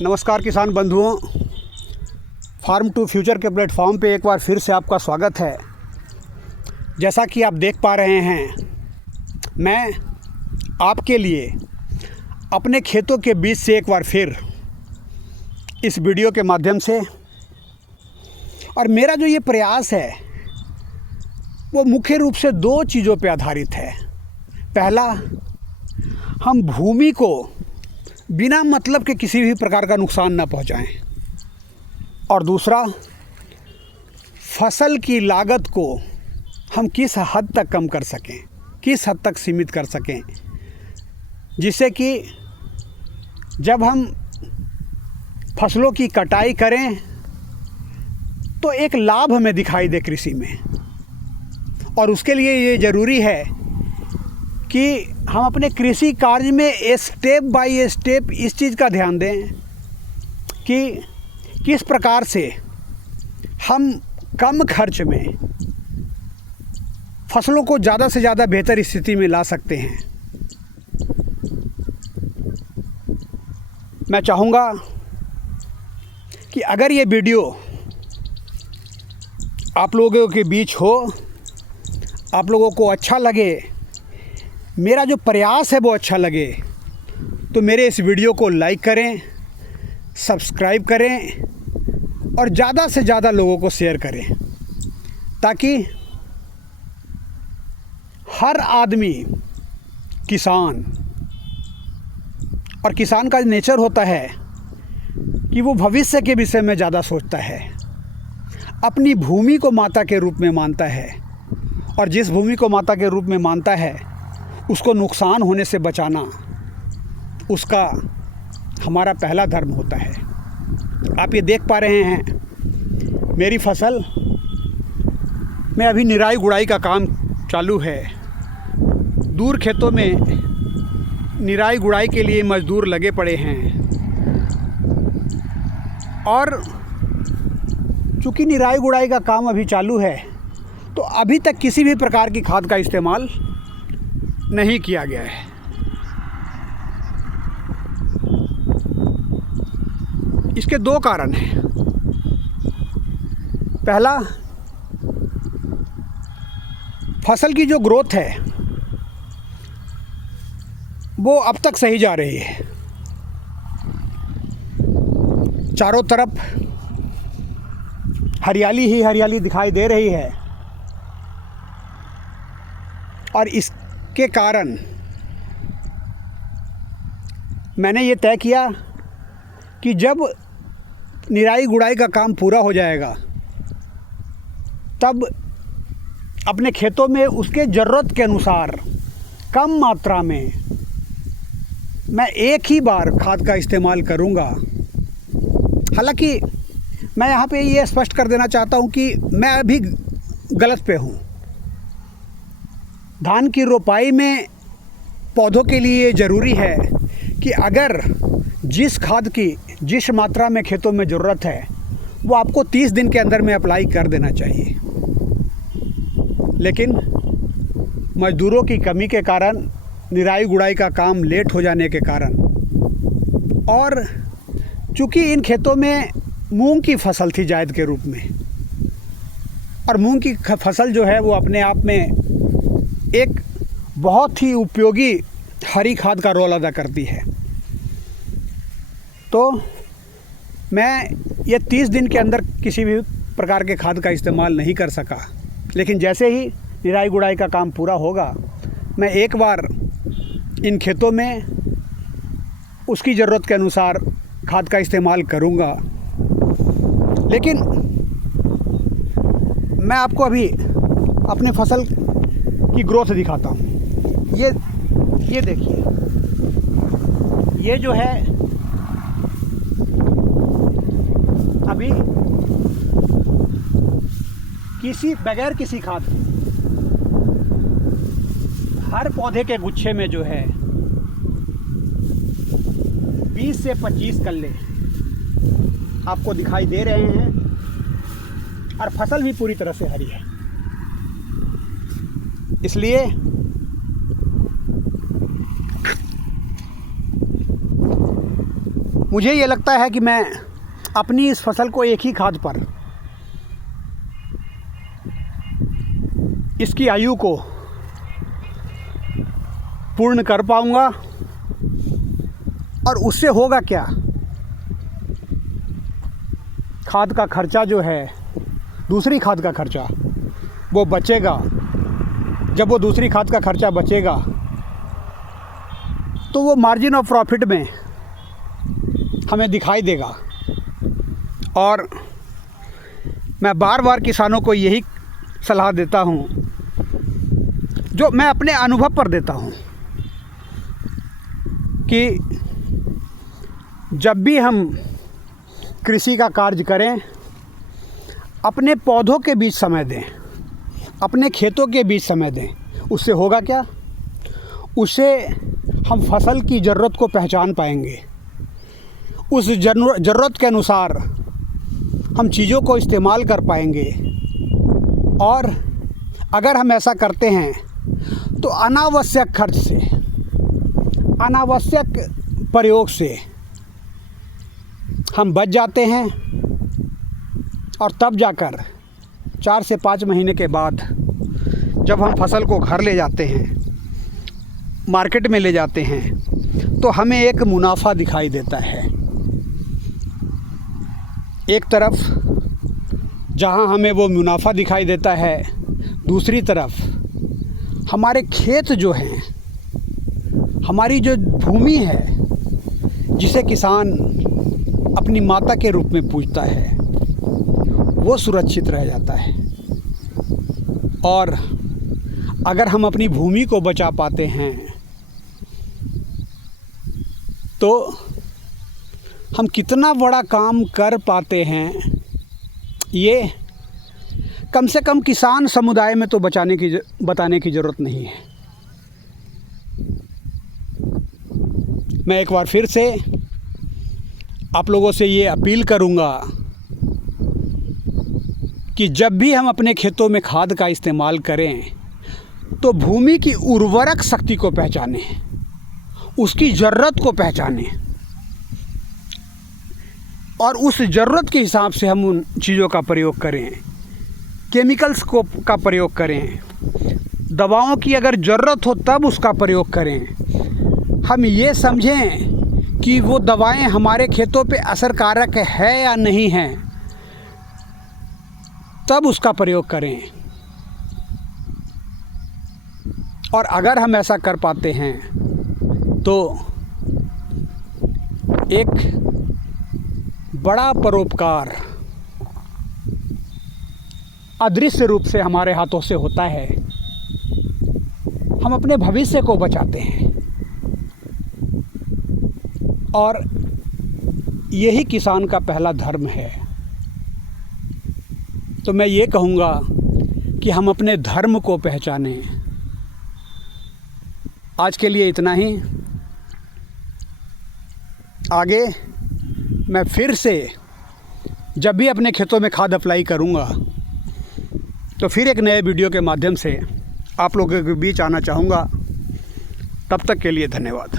नमस्कार किसान बंधुओं, फार्म टू फ्यूचर के प्लेटफॉर्म पे एक बार फिर से आपका स्वागत है। जैसा कि आप देख पा रहे हैं, मैं आपके लिए अपने खेतों के बीच से एक बार फिर इस वीडियो के माध्यम से, और मेरा जो ये प्रयास है वो मुख्य रूप से दो चीज़ों पे आधारित है। पहला, हम भूमि को बिना मतलब के किसी भी प्रकार का नुकसान ना पहुंचाएं, और दूसरा, फसल की लागत को हम किस हद तक कम कर सकें, किस हद तक सीमित कर सकें, जिससे कि जब हम फसलों की कटाई करें तो एक लाभ हमें दिखाई दे कृषि में। और उसके लिए ये ज़रूरी है कि हम अपने कृषि कार्य में स्टेप बाय स्टेप इस चीज़ का ध्यान दें कि किस प्रकार से हम कम खर्च में फसलों को ज़्यादा से ज़्यादा बेहतर स्थिति में ला सकते हैं। मैं चाहूँगा कि अगर ये वीडियो आप लोगों के बीच हो, आप लोगों को अच्छा लगे, मेरा जो प्रयास है वो अच्छा लगे, तो मेरे इस वीडियो को लाइक करें, सब्सक्राइब करें और ज़्यादा से ज़्यादा लोगों को शेयर करें, ताकि हर आदमी, किसान, और किसान का नेचर होता है कि वो भविष्य के विषय में ज़्यादा सोचता है, अपनी भूमि को माता के रूप में मानता है, और जिस भूमि को माता के रूप में मानता है उसको नुकसान होने से बचाना उसका हमारा पहला धर्म होता है। आप ये देख पा रहे हैं, मेरी फसल में अभी निराई गुड़ाई का काम चालू है। दूर खेतों में निराई गुड़ाई के लिए मज़दूर लगे पड़े हैं, और चूँकि निराई गुड़ाई का काम अभी चालू है तो अभी तक किसी भी प्रकार की खाद का इस्तेमाल नहीं किया गया है। इसके दो कारण हैं। पहला, फसल की जो ग्रोथ है वो अब तक सही जा रही है। चारों तरफ हरियाली ही हरियाली दिखाई दे रही है, और इसके कारण मैंने ये तय किया कि जब निराई गुड़ाई का काम पूरा हो जाएगा तब अपने खेतों में उसके ज़रूरत के अनुसार कम मात्रा में मैं एक ही बार खाद का इस्तेमाल करूँगा। हालांकि मैं यहाँ पे ये स्पष्ट कर देना चाहता हूँ कि मैं अभी गलत पे हूँ। धान की रोपाई में पौधों के लिए ज़रूरी है कि अगर जिस खाद की जिस मात्रा में खेतों में ज़रूरत है वो आपको 30 दिन के अंदर में अप्लाई कर देना चाहिए, लेकिन मज़दूरों की कमी के कारण, निराई गुड़ाई का काम लेट हो जाने के कारण, और चूँकि इन खेतों में मूंग की फसल थी जायद के रूप में, और मूंग की फसल जो है वो अपने आप में एक बहुत ही उपयोगी हरी खाद का रोल अदा करती है, तो मैं ये 30 दिन के अंदर किसी भी प्रकार के खाद का इस्तेमाल नहीं कर सका। लेकिन जैसे ही निराई गुड़ाई का काम पूरा होगा, मैं एक बार इन खेतों में उसकी ज़रूरत के अनुसार खाद का इस्तेमाल करूँगा। लेकिन मैं आपको अभी अपनी फसल की ग्रोथ दिखाता हूँ। ये देखिए, ये जो है अभी बगैर किसी खाद के हर पौधे के गुच्छे में जो है 20 से 25 कल्ले आपको दिखाई दे रहे हैं, और फसल भी पूरी तरह से हरी है। इसलिए मुझे ये लगता है कि मैं अपनी इस फसल को एक ही खाद पर इसकी आयु को पूर्ण कर पाऊंगा। और उससे होगा क्या, खाद का खर्चा जो है, दूसरी खाद का खर्चा वो बचेगा। जब वो दूसरी खाद का खर्चा बचेगा तो वो मार्जिन ऑफ प्रॉफिट में हमें दिखाई देगा। और मैं बार बार किसानों को यही सलाह देता हूँ जो मैं अपने अनुभव पर देता हूँ कि जब भी हम कृषि का कार्य करें, अपने पौधों के बीच समय दें, अपने खेतों के बीच समय दें। उससे होगा क्या, उससे हम फसल की ज़रूरत को पहचान पाएंगे। उस ज़रूरत के अनुसार हम चीज़ों को इस्तेमाल कर पाएंगे। और अगर हम ऐसा करते हैं तो अनावश्यक खर्च से, अनावश्यक प्रयोग से हम बच जाते हैं। और तब जाकर 4 से 5 महीने के बाद जब हम फसल को घर ले जाते हैं, मार्केट में ले जाते हैं, तो हमें एक मुनाफा दिखाई देता है। एक तरफ जहां हमें वो मुनाफा दिखाई देता है, दूसरी तरफ हमारे खेत जो हैं, हमारी जो भूमि है जिसे किसान अपनी माता के रूप में पूजता है, वो सुरक्षित रह जाता है। और अगर हम अपनी भूमि को बचा पाते हैं तो हम कितना बड़ा काम कर पाते हैं, ये कम से कम किसान समुदाय में तो बताने की ज़रूरत नहीं है। मैं एक बार फिर से आप लोगों से ये अपील करूँगा कि जब भी हम अपने खेतों में खाद का इस्तेमाल करें तो भूमि की उर्वरक शक्ति को पहचानें, उसकी ज़रूरत को पहचानें और उस ज़रूरत के हिसाब से हम उन चीज़ों का प्रयोग करें। केमिकल्स का प्रयोग करें, दवाओं की अगर ज़रूरत हो तब उसका प्रयोग करें। हम ये समझें कि वो दवाएं हमारे खेतों पे असरकारक है या नहीं है, तब उसका प्रयोग करें। और अगर हम ऐसा कर पाते हैं तो एक बड़ा परोपकार अदृश्य रूप से हमारे हाथों से होता है। हम अपने भविष्य को बचाते हैं और यही किसान का पहला धर्म है। तो मैं ये कहूँगा कि हम अपने धर्म को पहचानें। आज के लिए इतना ही। आगे मैं फिर से जब भी अपने खेतों में खाद अप्लाई करूँगा तो फिर एक नए वीडियो के माध्यम से आप लोगों के बीच आना चाहूँगा। तब तक के लिए धन्यवाद।